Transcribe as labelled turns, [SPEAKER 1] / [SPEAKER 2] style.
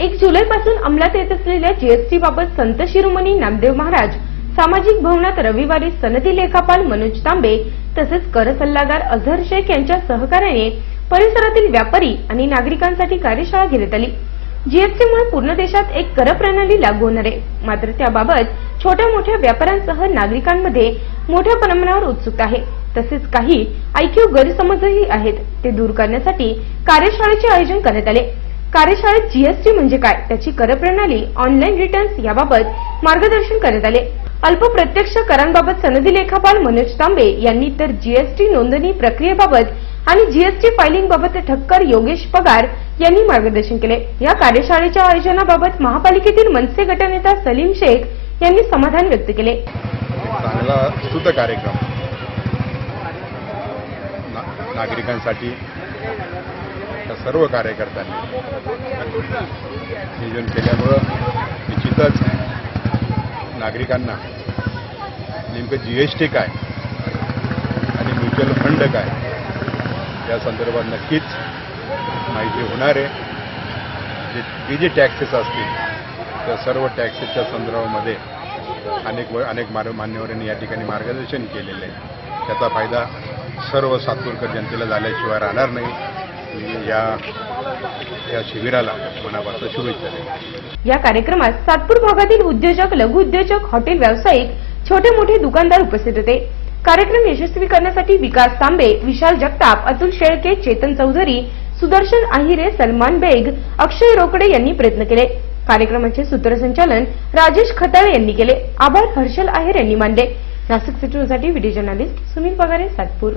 [SPEAKER 1] एक जुलै पासून अंमलात येत असलेल्या जीएसटी बाबत संत शिरोमणी नामदेव महाराज सामाजिक भवनात रविवारी सनदी लेखापाल मनोज तांबे तसेच कर सल्लागार अझहर शेख यांच्या सहकार्याने परिसरातील व्यापारी आणि नागरिकांसाठी कार्यशाळा घेण्यात आली. जीएसटीमुळे पूर्ण देशात एक कर प्रणाली लागू होणार आहे. मात्र त्याबाबत छोट्या मोठ्या व्यापाऱ्यांसह नागरिकांमध्ये मोठ्या प्रमाणावर उत्सुकता आहे. तसेच काही ऐकीव गैरसमजही आहेत. ते दूर करण्यासाठी कार्यशाळेचे आयोजन करण्यात आले. कार्यशाळेत जीएसटी म्हणजे काय? त्याची कर प्रणाली ऑनलाईन रिटर्न्स याबाबत मार्गदर्शन करण्यात आले. अल्प प्रत्यक्ष करांबाबत सनदी लेखापाल मनोज तांबे यांनी तर जीएसटी नोंदणी प्रक्रियेबाबत आणि जीएसटी फायलिंग बाबत ठक्कर योगेश पगार यांनी मार्गदर्शन केले. या कार्यशाळेच्या आयोजनाबाबत महापालिकेतील मनसे गटनेता सलीम शेख यांनी समाधान व्यक्त केले.
[SPEAKER 2] चांगला स्तुत कार्यक्रम. नागरिकांसाठी त्या सर्व कार्यकर्त्यांनी नियोजन केल्यामुळं निश्चितच नागरिकांना नेमकं जी एस टी काय आणि म्युच्युअल फंड काय या संदर्भात नक्कीच माहिती होणार आहे. जे हे जे टॅक्सेस असतील त्या सर्व टॅक्सेसच्या संदर्भामध्ये अनेक व- अनेक मार मान्यवरांनी या ठिकाणी मार्गदर्शन केलेलं आहे. त्याचा फायदा सर्व सातपूरकर जनतेला झाल्याशिवाय राहणार नाही. या या शिबिराला मनापासून शुभेच्छा
[SPEAKER 1] या कार्यक्रमात सातपूर भागातील उद्योजक लघु उद्योजक हॉटेल व्यावसायिक छोटे मोठे दुकानदार उपस्थित होते. कार्यक्रम यशस्वी करण्यासाठी विकास तांबे विशाल जगताप अतुल शेळके चेतन चौधरी सुदर्शन आहिरे सलमान बेग अक्षय रोकडे यांनी प्रयत्न केले. कार्यक्रमाचे सूत्रसंचालन राजेश खताळे यांनी केले. आभार हर्षल आहेर यांनी मानले. नाशिक सिटीसाठी व्हिडिओ जर्नालिस्ट सुनील पगारे सातपूर.